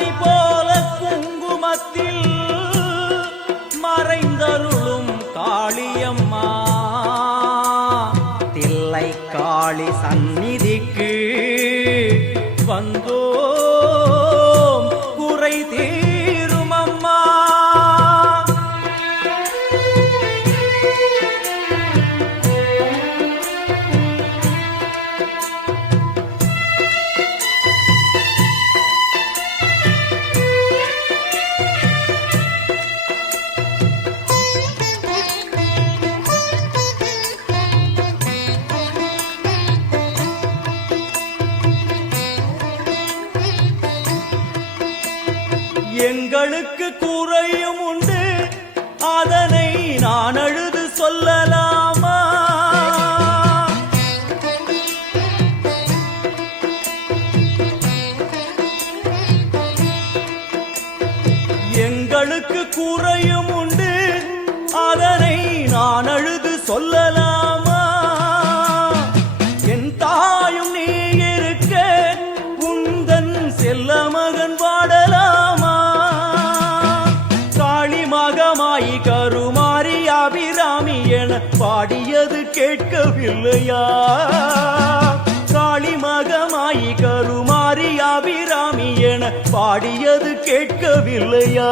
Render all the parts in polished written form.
மலை போல குங்குமத்தில் மறைந்தருளும் காளியம்மா தில்லை காளி சந்நிதிக்கு வந்தோம் குறை தீரும் அம்மா. எங்களுக்கு குறையும் உண்டு, அதனை நான் அழுது சொல்லலாமா? எங்களுக்கு குறையும் உண்டு, அதனை நான் அழுது சொல்லலாமா? என் தாயும் நீ இருக்க உந்தன் செல்ல மகன் பாடலாமா? மகமாயி கருமாரி அபிராமி என பாடியது கேட்கவில்லையா? காளி மகமாயி கருமாரி அபிராமி என பாடியது கேட்கவில்லையா?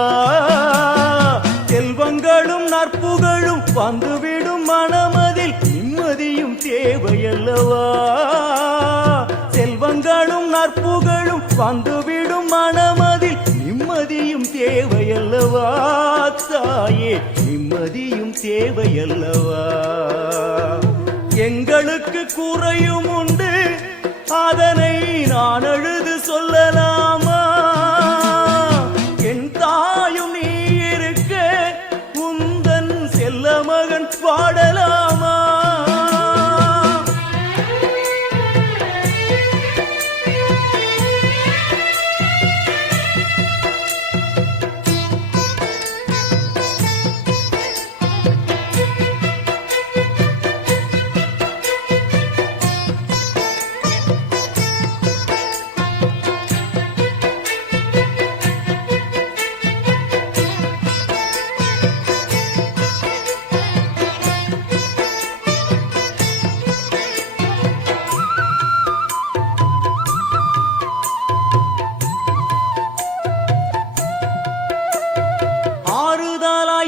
செல்வங்களும் நற்புகழும் வந்துவிடும் மனமதில் நிம்மதியும் தேவையல்லவா? செல்வங்களும் நற்புகழும் வந்துவிடும் மனமதில் நிம்மதியும் தேவையல்லவா? தாயே நிம்மதியும் தேவையல்லவா? எங்களுக்கு குறையும் உண்டு, அதனை நான் அழுது சொல்லலாமா? என் தாயும் நீ இருக்க உந்தன் செல்ல மகன் பாடலாமா?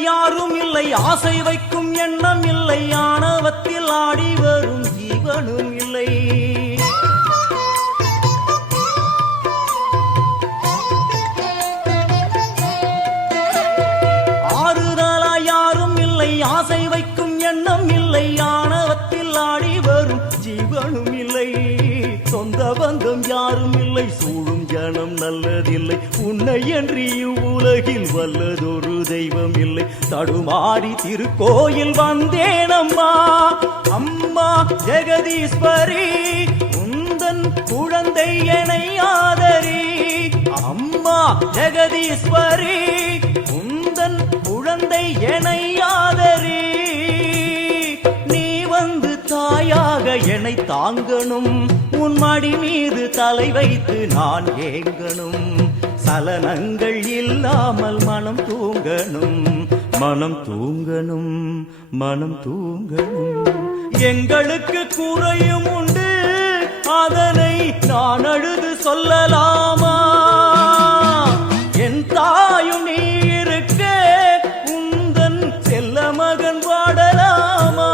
யாரும் இல்லை, ஆசை வைக்கும் எண்ணம் இல்லை, ஆணவத்தில் ஆடி வரும் ஜீவனும் இல்லை. ஆறுதலா யாரும் இல்லை, ஆசை வைக்கும் எண்ணம் இல்லை, ஆணவத்தில் ஆடி வரும் ஜீவனும் இல்லை. சொந்த பந்தம் யாரும் இல்லை, சூழும் ஜனம் நல்லதில்லை, உன்னை என்று இவ்வுலகில் வல்லதொரு தெய்வம் இல்லை. தடுமாறி திருக்கோயில் வந்தேன் அம்மா, அம்மா ஜெகதீஸ்வரி உந்தன் குழந்தை என்னை ஆதரி. அம்மா ஜெகதீஸ்வரி உந்தன் குழந்தை என்னை ஆதரி. நீ வந்து தாயாக என்னை தாங்கணும், உன் மடி மீது தலை வைத்து நான் ஏங்கணும். சலனங்கள் இல்லாமல் மனம் தூங்கணும், மனம் தூங்கணும், மனம் தூங்கணும். எங்களுக்கு குறையும் உண்டு, அதனை நான் அழுது சொல்லலாமா? என் தாயும் நீ இருக்க உந்தன் செல்ல மகன் பாடலாமா?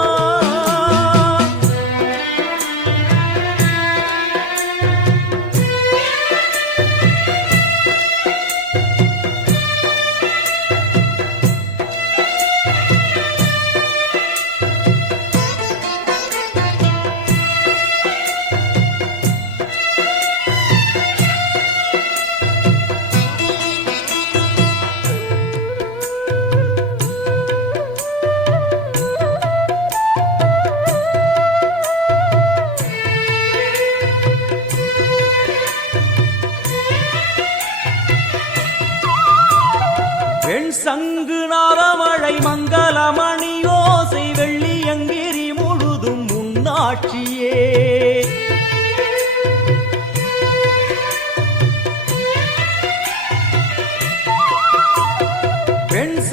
வெண் சங்கு நாரமழை மங்களமணி ஓசை வெள்ளியங்கிரி முழுதும் முன்னாட்சியே.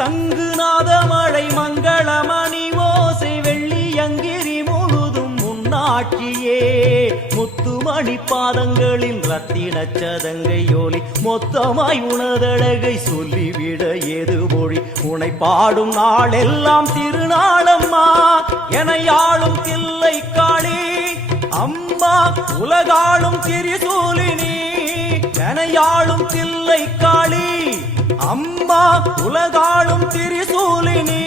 சங்குநாத மழை மங்களமணி ஓசை வெள்ளியங்கிரி முழுதும் முன்னாட்சியே முத்துமணி பாதங்களின் ரத்தின சதங்கையோலி மொத்தமாய் உனதழகை சொல்லிவிட ஏது மொழி உனை பாடும் நாளெல்லாம் திருநாளம்மா என யாழும் தில்லை காளி அம்மா உலகாளும் திரிசூலினி என யாழும் தில்லை காளி அம்மா உலகாளும் திரிசூலினி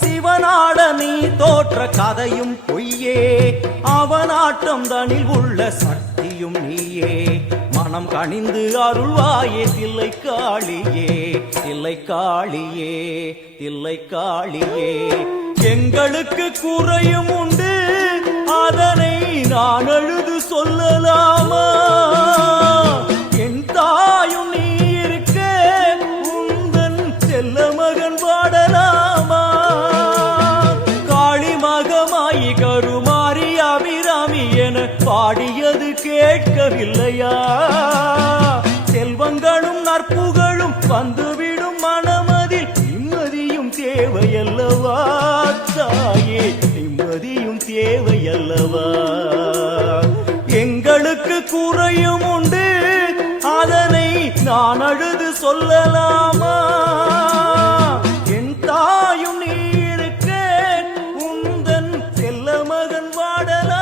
சிவனாட நீ தோற்ற கதையும் பொய்யே அவனாட்டம் தனில் உள்ள சக்தியும் நீயே மனம் கனிந்து அருள்வாயே தில்லை காளியே தில்லை காளியே தில்லை காளியே எங்களுக்கு குறையும் உண்டு அதனை நான் அழுது சொல்லலாமா என் தாயும் நீ இருக்க உந்தன் செல்ல மகன் பாடலாமா காளி மகமாயி கருமாரி அபிராமி என பாடியது கேட்கவில்லையா செல்வங்களும் நற்புகழும் வந்துவிடும் மனமதில் நிம்மதியும் தேவையல்லவா தாயே நிம்மதியும் தேவையல்லவா எங்களுக்கு குறையும் உண்டு அதனை நான் அழுது சொல்லலாமா என் தாயும் நீ இருக்க உந்தன் செல்ல மகன் வாடலாம்